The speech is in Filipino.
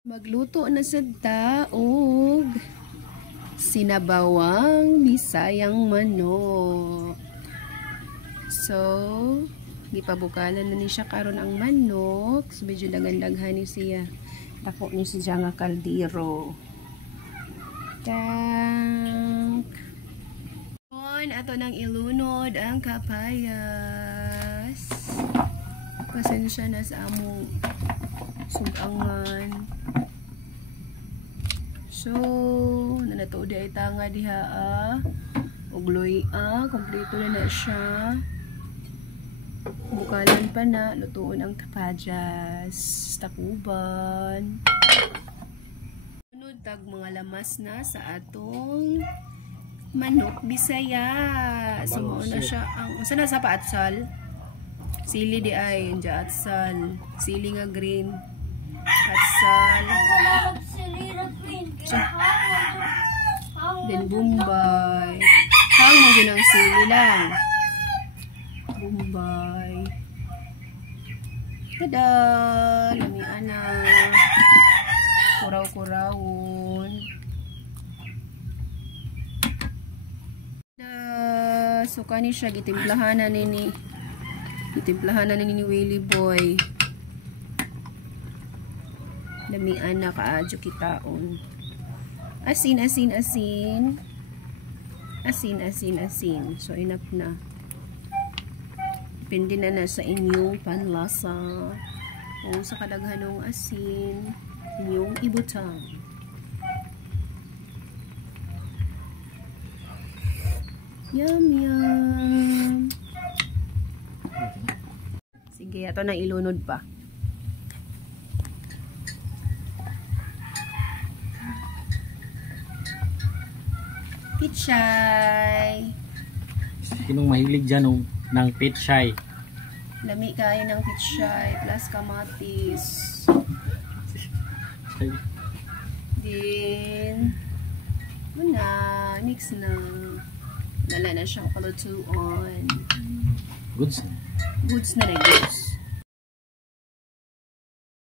Magluto na sa daog sinabawang bisayang manok. So, gipabukalan na ni siya karon ang manok. So, medyo daghan-daghan ni siya. Dako ni siya nga kaldero. Tank. Ato nang ilunod ang kapayas. Pasensya na sa among sugangan. So, nanatuod ay tanga diha ugloy kompleto na siya. Bukalan pa na, lutuon ang kapajas, takuban. Sunod tag mga lamas na sa atong manok bisaya. So, na siya ang sana sa paatsal. Sili di ay, dya atsal. Sili nga green. Atsal. Then Bombay. Hang mo ginang sili lang. Bombay. Tada! Lami anak. Kuraw-kurawon. So kani siya gitimplahan na ni Willy Boy. Dami anak kaadyo kitaon. Asin. So enough na. Depende na sa inyong panlasa. O sa kadaghanong asin inyong ibutang. Yum. Sige, ato na ilunod pa. Pichay. Sinong mahilig dyan ng pichay? Lami kayo ng pichay plus kamatis. Then, mix na. Lala na siyang palutuan. Goods. Goods na rin, goods.